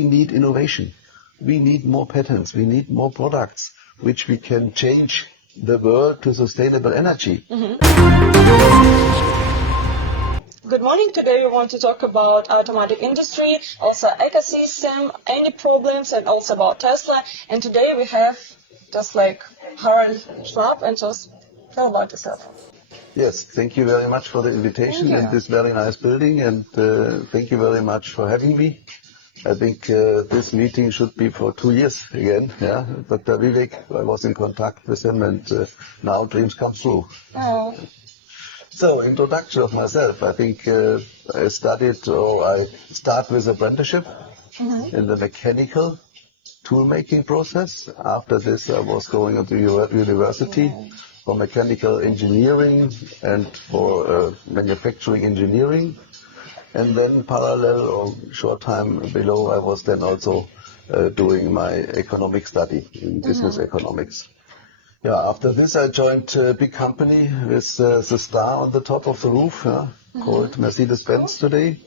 we need innovation. We need more patents. We need more products which we can change the world to sustainable energy. Good morning. Today we want to talk about automotive industry, also ecosystem, any problems, and also about Tesla. And today we have just like Harald Schlarb, and just tell about yourself. Yes, thank you very much for the invitation in this very nice building, and thank you very much for having me. I think this meeting should be for 2 years again. Yeah, Dr. Vivek, I was in contact with him, and now dreams come true. Oh. So, introduction of myself. I think I start with apprenticeship in the mechanical tool-making process. After this, I was going to university for mechanical engineering and for manufacturing engineering. And then parallel or short time below, I was then also doing my economic study in business economics. Yeah, after this I joined a big company with the star on the top of the roof, called Mercedes-Benz today.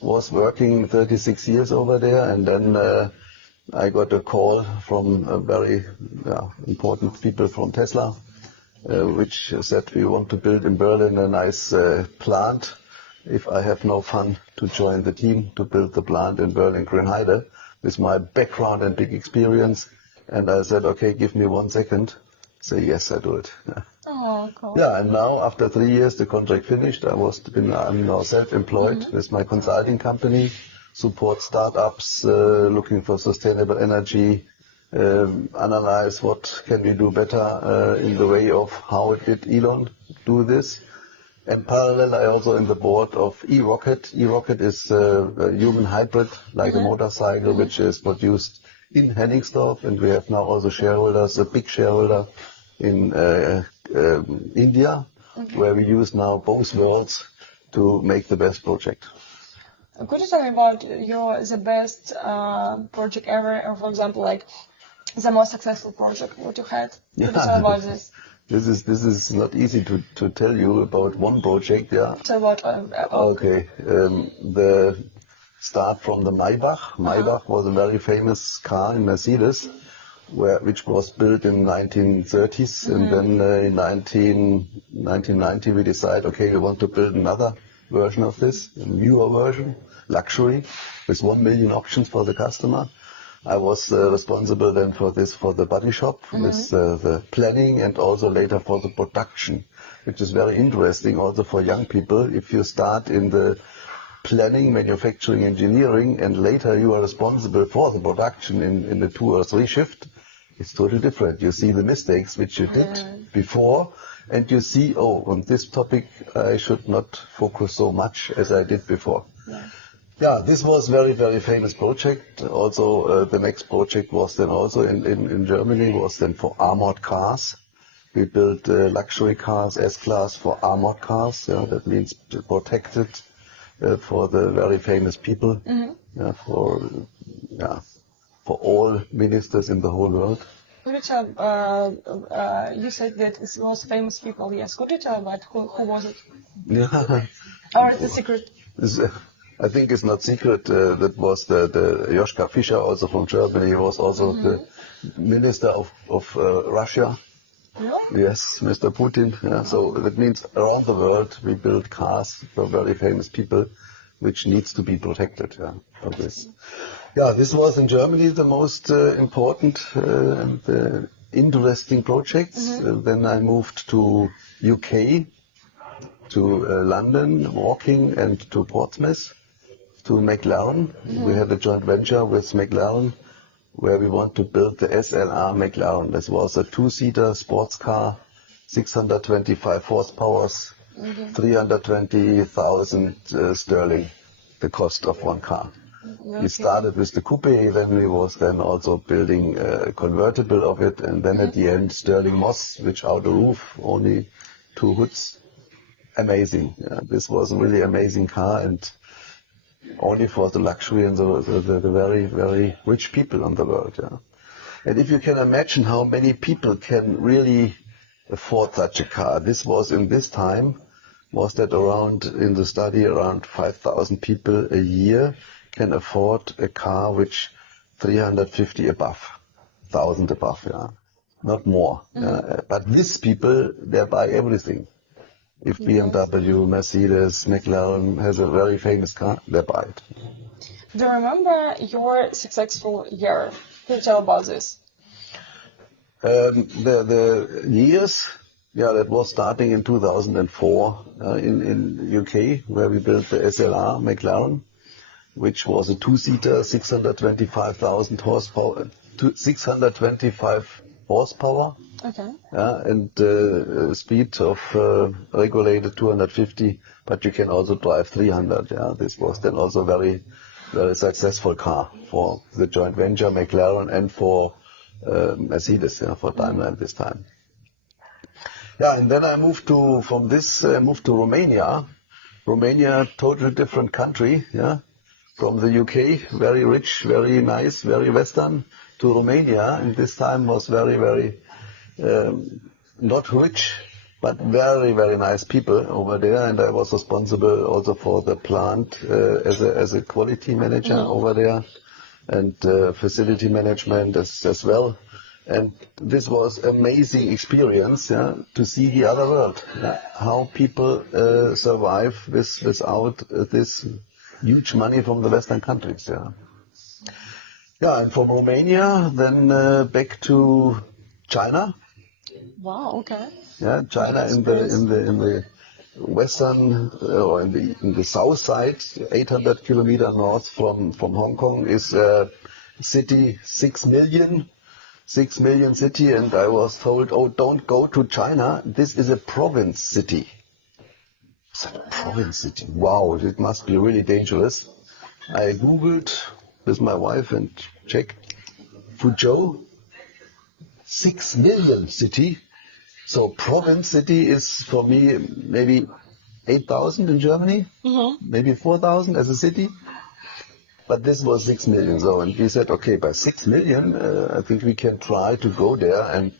Was working 36 years over there, and then I got a call from very important people from Tesla, which said we want to build in Berlin a nice plant. If I have no fun to join the team to build the plant in Berlin-Grünheide with my background and big experience. And I said, okay, give me 1 second. Say yes, I do it. Oh, cool. Yeah, and now after 3 years the contract finished. I'm now self-employed with my consulting company, support startups looking for sustainable energy, analyze what can we do better in the way of how did Elon do this. And parallel, I also in the board of E-Rocket. E-Rocket is a human hybrid, like a motorcycle, which is produced in Hennigsdorf, and we have now also shareholders, a big shareholder in India, where we use now both worlds to make the best project. Could you tell me about the best project ever, or for example, like the most successful project what you had? Could you tell me about this? This is not easy to tell you about one project, yeah. So what? Okay, the start from the Maybach. Maybach was a very famous car in Mercedes, which was built in 1930s, and then in 1990 we decided, okay, we want to build another version of this, a newer version, luxury, with 1 million options for the customer. I was responsible then for the body shop, with the planning and also later for the production, which is very interesting also for young people. If you start in the planning, manufacturing, engineering, and later you are responsible for the production in the 2 or 3 shift, it's totally different. You see the mistakes which you did before, and you see, on this topic I should not focus so much as I did before. Yeah, this was very, very famous project. Also, the next project was then also in Germany, was then for armored cars. We built luxury cars, S-Class for armored cars. That means protected for the very famous people, for all ministers in the whole world. Could you tell, you said that it was famous people, yes. Could you tell about who was it? Yeah. Or is it a secret? I think it's not secret. That was the Joschka Fischer, also from Germany. He was also the minister of Russia. Really? Yes, Mr. Putin. Yeah. So that means around the world we build cars for very famous people, which needs to be protected for this. Yeah, this was in Germany the most important and interesting projects. Then I moved to UK, to London, Woking, and to Portsmouth, to McLaren. We have a joint venture with McLaren, where we want to build the SLR McLaren. This was a 2-seater sports car, 625 horsepower, 320,000 sterling, the cost of one car. We started with the coupe, then we was then also building a convertible of it, and then at the end Sterling Moss, which out the roof, only 2 hoods. Amazing. Yeah, this was a really amazing car, and only for the luxury and the very, very rich people in the world. Yeah. And if you can imagine how many people can really afford such a car, this was in this time, was that around, in the study, around 5,000 people a year can afford a car which 350 above, 1,000 above, yeah, not more. But these people, they buy everything. If BMW, Mercedes, McLaren has a very famous car, they buy it. Do you remember your successful year? Can you tell about this? The years, yeah, that was starting in 2004 in UK, where we built the SLR McLaren, which was a two-seater, 625,000 horsepower, 625 horsepower. Okay. And speed of regulated 250, but you can also drive 300. Yeah, this was then also very, very successful car for the joint venture McLaren and for Mercedes, yeah, for Daimler at this time. Yeah, and then I moved to Romania. Romania, totally different country. Yeah, from the UK, very rich, very nice, very Western, to Romania, and this time was very, very not rich, but very, very nice people over there, and I was responsible also for the plant as a quality manager over there, and facility management as well. And this was amazing experience, yeah, to see the other world, yeah, how people survive without this huge money from the Western countries. Yeah, yeah, and from Romania, then back to China. Wow. Okay. Yeah, China in the western or in the south side, 800 kilometers north from Hong Kong, is a city 6 million city, and I was told, oh, don't go to China. This is a province city. It's a province city. Wow, it must be really dangerous. I googled with my wife and checked Fuzhou, 6 million city. So province city is for me maybe 8,000 in Germany, maybe 4,000 as a city. But this was 6 million. So, and we said, okay, by 6 million, I think we can try to go there and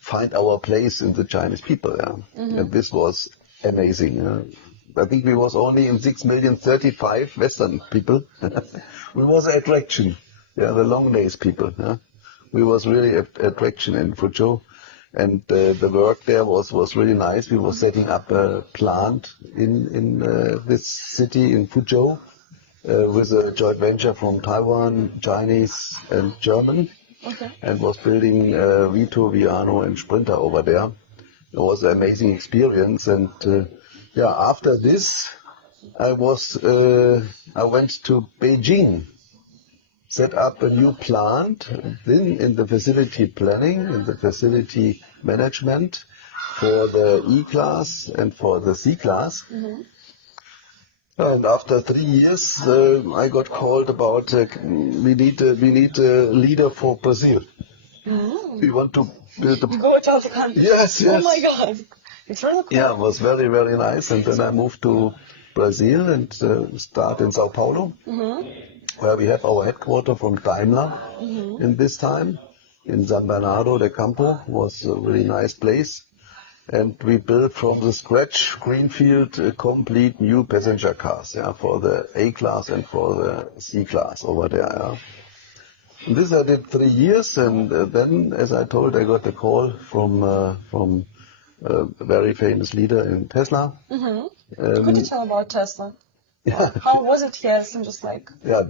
find our place in the Chinese people. Yeah. And this was amazing. I think we was only in 6 million 35 Western people. We was an attraction. Yeah, the long days people. Yeah. We was really an attraction in Fuzhou. And the work there was really nice. We were setting up a plant in this city in Fuzhou with a joint venture from Taiwan, Chinese and German. Okay. And was building Vito, Viano and Sprinter over there. It was an amazing experience. And yeah, after this, I went to Beijing, set up a new plant, then in the facility planning, in the facility management for the E-class and for the C-class. And after 3 years, I got called about we need a leader for Brazil. We want to build a... Go to other countries. Yes. Oh my God. It's really cool. Yeah, it was very, very nice. And then I moved to Brazil and start in Sao Paulo, where we have our headquarters from Daimler in this time. In San Bernardo de Campo was a really nice place. And we built from the scratch, greenfield, complete new passenger cars, yeah, for the A-class and for the C-class over there. Yeah. And this I did 3 years, and then, as I told, I got a call from a very famous leader in Tesla. Could you tell about Tesla? Yeah. How was it first? And just like... Yeah,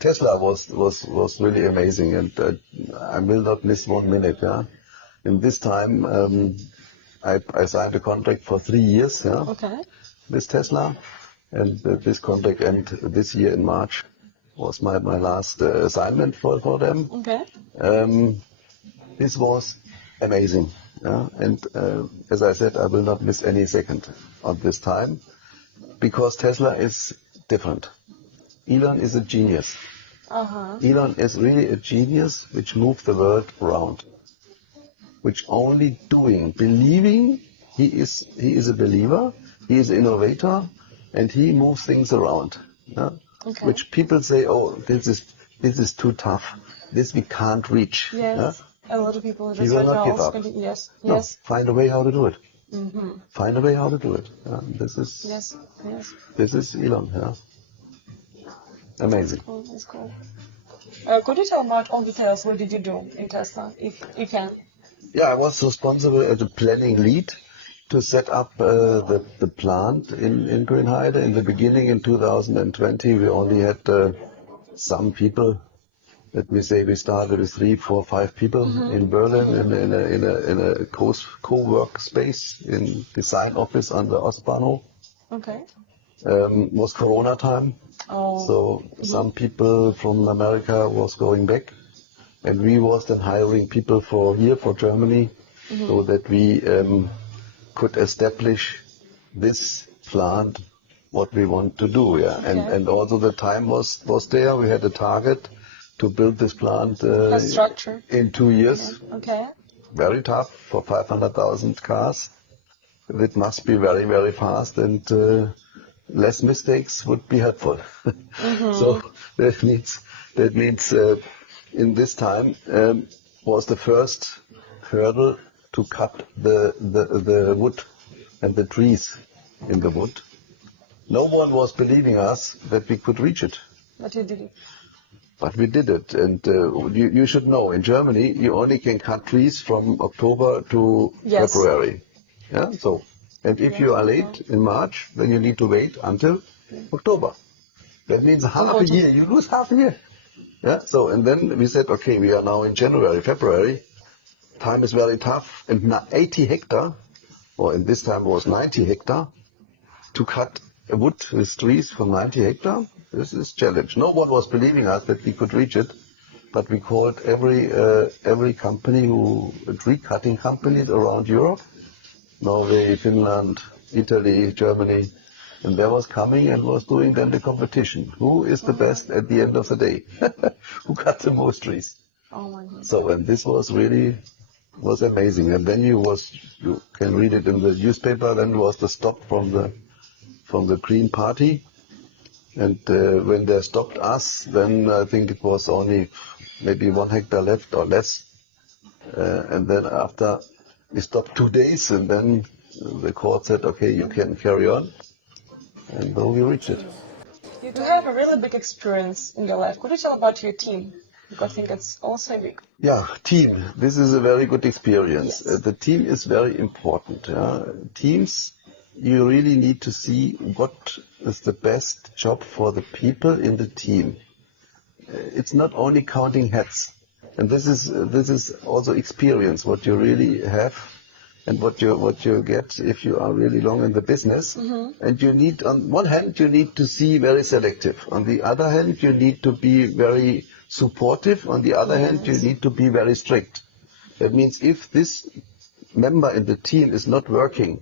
Tesla was really amazing, and I will not miss 1 minute. Yeah. In this time, I signed a contract for 3 years. Yeah. Okay. With Tesla, and this contract ended this year in March. Was my last assignment for them. Okay. This was amazing. Yeah. And as I said, I will not miss any second of this time, because Tesla is different. Elon is a genius. Elon is really a genius which moves the world around. Which only believing, he is a believer, he is an innovator, and he moves things around. Yeah? Okay. Which people say, oh, this is too tough, this we can't reach. Yes, yeah? A lot of people just he will not give up. Yes, no, yes. Find a way how to do it. Find a way how to do it. This is Elon. Yeah. amazing. Cool, that's cool. Could you tell about all details? What did you do in Tesla, if you can? Yeah, I was responsible as a planning lead to set up the plant in Grünheide. In the beginning, in 2020, we only had some people. Let me say we started with 3, 4, 5 people in Berlin in a co-work space in design office on the Ostbahnhof. Okay. Was Corona time, so some people from America was going back, and we was then hiring people for Germany, so that we could establish this plant, what we want to do, yeah. Okay. And also the time was there. We had a target to build this plant structure in 2 years. Yeah. Okay. Very tough for 500,000 cars. It must be very, very fast, and less mistakes would be helpful. So that means in this time was the first hurdle to cut the wood and the trees in the wood. No one was believing us that we could reach it. But you did it. But we did it, and you should know, in Germany, you only can cut trees from October to February. Yeah. So, and if you are late in March, then you need to wait until October. That means half a year. You lose half a year. Yeah. So, and then we said, okay, we are now in January, February. Time is very tough, and 80 hectare, or in this time was 90 hectare, to cut wood with trees for 90 hectare. This is a challenge. No one was believing us that we could reach it, but we called every company, tree cutting companies around Europe, Norway, Finland, Italy, Germany, and they was coming and was doing then the competition. Who is the best at the end of the day? Who cut the most trees? Oh my God. So, and this was amazing. And then you can read it in the newspaper. Then was the stop from the Green Party. And when they stopped us, then I think it was only maybe 1 hectare left or less. And then after we stopped 2 days, and then the court said, okay, you can carry on. And so we reached it. You do have a really big experience in your life. Could you tell about your team? Because I think it's also big. Yeah, team. This is a very good experience. Yes. The team is very important. Teams, you really need to see what is the best job for the people in the team. It's not only counting heads, and this is also experience, what you really have, and what you get if you are really long in the business. And you need, on one hand, you need to see very selective. On the other hand, you need to be very supportive. On the other hand, you need to be very strict. That means if this member in the team is not working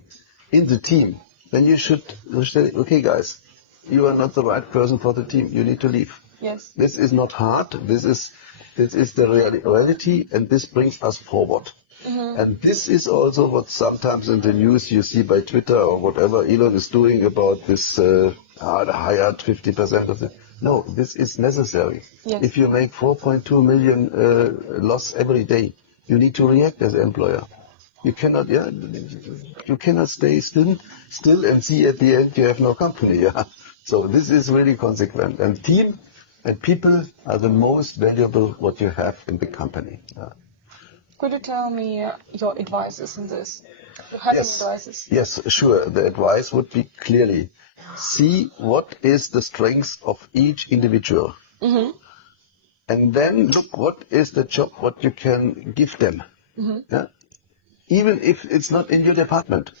in the team, then you should say, okay guys, you are not the right person for the team. You need to leave. Yes. This is not hard. This is the reality, and this brings us forward. And this is also what sometimes in the news you see by Twitter or whatever Elon is doing about this hired 50% of the. No, this is necessary. Yes. If you make 4.2 million loss every day, you need to react as an employer. You cannot stay still and see at the end you have no company. Yeah? So this is really consequent. And team and people are the most valuable what you have in the company. Yeah. Could you tell me your advices in this? Advices? Yes, sure. The advice would be clearly see what is the strengths of each individual. And then look what is the job, what you can give them. Yeah? Even if it's not in your department,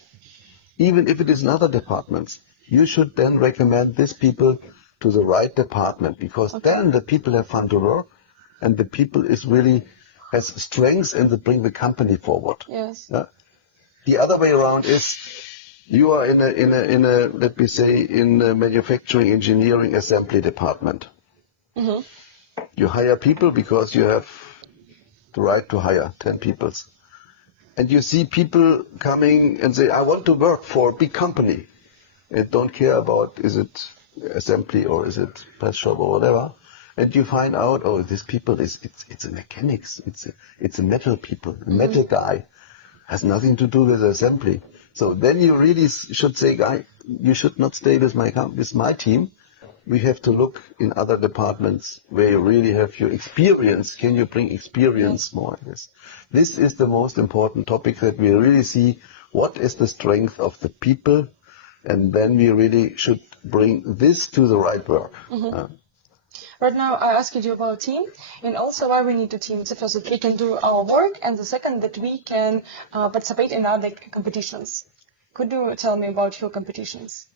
even if it is in other departments, you should then recommend these people to the right department, because then the people have fun to work, and the people is really has strengths and they bring the company forward. Yes. Yeah? The other way around is you are in a let me say in a manufacturing engineering assembly department. You hire people because you have the right to hire 10 people. And you see people coming and say, I want to work for a big company. And don't care about is it assembly or is it press shop or whatever. And you find out, oh, this people it's a mechanics, it's a metal people, a metal guy, has nothing to do with assembly. So then you really should say, guy, you should not stay with my team. we have to look in other departments where you really have your experience. Can you bring experience more in this? This is the most important topic, that we really see what is the strength of the people, and then we really should bring this to the right work. Right now, I asked you about team, and also why we need a team. The first, that we can do our work, and the second, that we can participate in other competitions. Could you tell me about your competitions?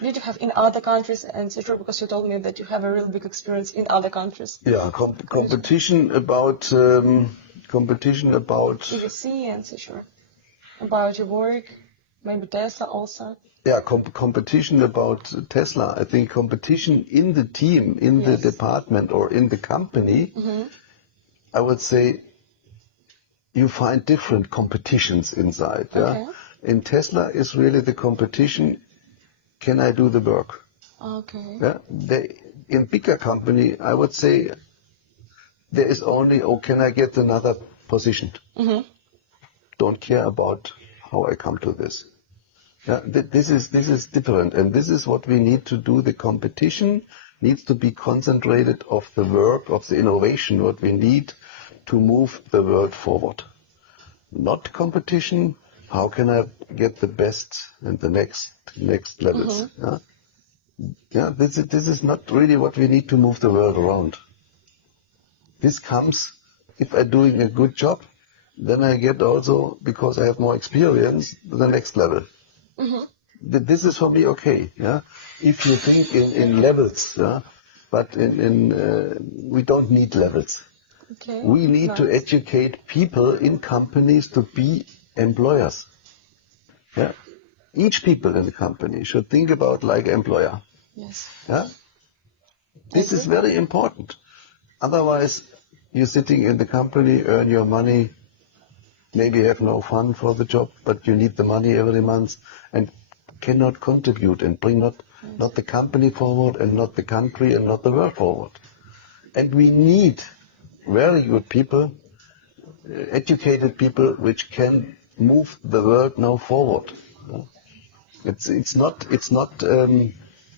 Did you have in other countries, and etc.? Because you told me that you have a real big experience in other countries. Yeah, competition about CVC and etc. About your work, maybe Tesla also. Yeah, competition about Tesla. I think competition in the team, in the department, or in the company, I would say you find different competitions inside. Yeah? In Tesla is really the competition, can I do the work? Okay. Yeah? In bigger company, I would say there is only, can I get another position? Don't care about how I come to this. Yeah, this is different, and this is what we need to do. The competition needs to be concentrated of the work, of the innovation, what we need to move the world forward. Not competition, how can I get the best and the next levels. This is not really what we need to move the world around. This comes, if I'm doing a good job, then I get also, because I have more experience, the next level. This is for me okay. Yeah, if you think in levels, but we don't need levels. We need to educate people in companies to be employers. Yeah, each people in the company should think about like employer. Yes. Yeah, this is very important. Otherwise, you're sitting in the company, earn your money, maybe have no fun for the job, but you need the money every month and cannot contribute and bring not the company forward, and not the country, and not the world forward. And we need very good people, educated people, which can move the world now forward. It's not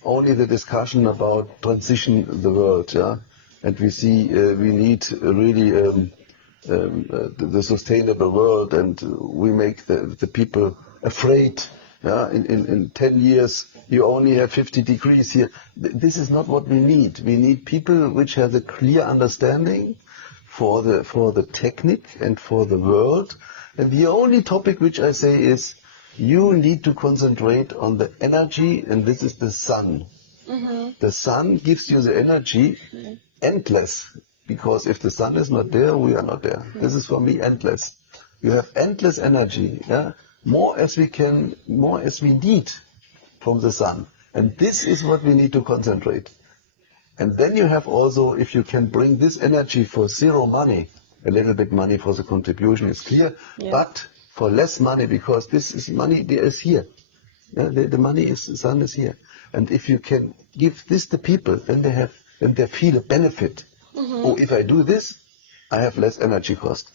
only the discussion about transition the world, and we see we need really the sustainable world, and we make the people afraid. In 10 years you only have 50 degrees here. This is not what we need. We need people which have a clear understanding for the technique and for the world. And the only topic which I say is, you need to concentrate on the energy, and this is the sun. The sun gives you the energy, endless, because if the sun is not there, we are not there. This is for me endless. You have endless energy, more as we need from the sun. And this is what we need to concentrate. And then you have also, if you can bring this energy for zero money, a little bit money for the contribution is clear, but for less money, because this is money that is here. The money is, the sun is here. And if you can give this to people, then they feel a benefit. If I do this, I have less energy cost.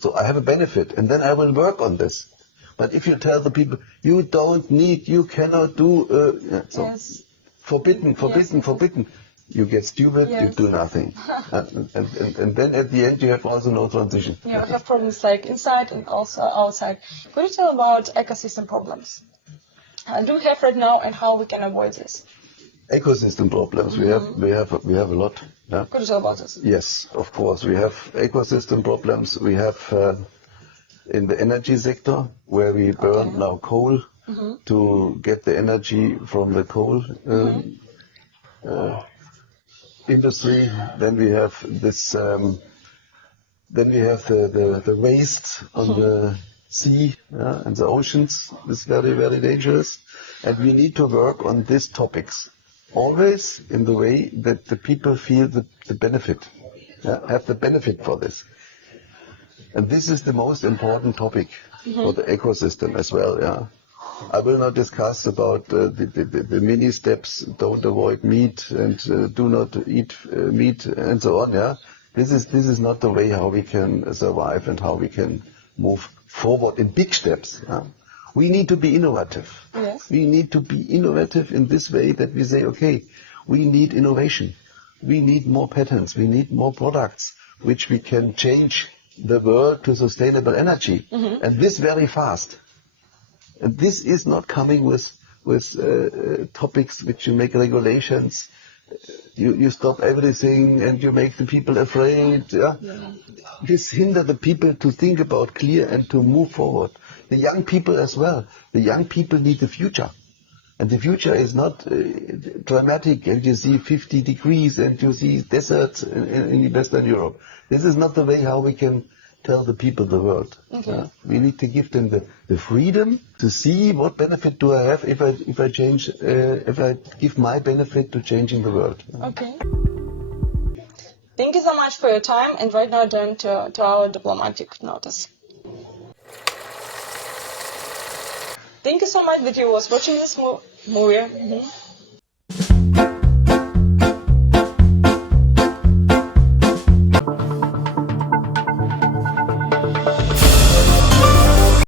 So I have a benefit, and then I will work on this. But if you tell the people, you don't need, you cannot do, forbidden, you get stupid, you do nothing. and then at the end you have also no transition. Yeah, we have problems like inside and also outside. Could you tell about ecosystem problems? Do we have right now, and how we can avoid this? Ecosystem problems, we have a lot. Yeah? Could you tell about this? Yes, of course. We have ecosystem problems. We have in the energy sector, where we burn now coal to get the energy from the coal industry. Then we have this. Then we have the waste on the sea and the oceans. It's very, very dangerous, and we need to work on these topics. Always in the way that the people feel the benefit, have the benefit for this. And this is the most important topic for the ecosystem as well. Yeah, I will not discuss about the mini steps. Don't avoid meat, and do not eat meat, and so on. Yeah, this is not the way how we can survive and how we can move forward in big steps. Yeah? We need to be innovative. Yes. We need to be innovative in this way that we say, okay, we need innovation. We need more patents. We need more products which we can change the world to sustainable energy. And this very fast. And this is not coming with topics which you make regulations. You stop everything and you make the people afraid. This hinders the people to think about clear and to move forward. The young people as well. The young people need the future. And the future is not dramatic, and you see 50 degrees and you see deserts in Western Europe. This is not the way how we can tell the people the world. We need to give them the freedom to see what benefit do I have if I change, if I give my benefit to changing the world. Okay. Thank you so much for your time, and right now turn to our diplomatic notice. Thank you so much that you was watching this movie.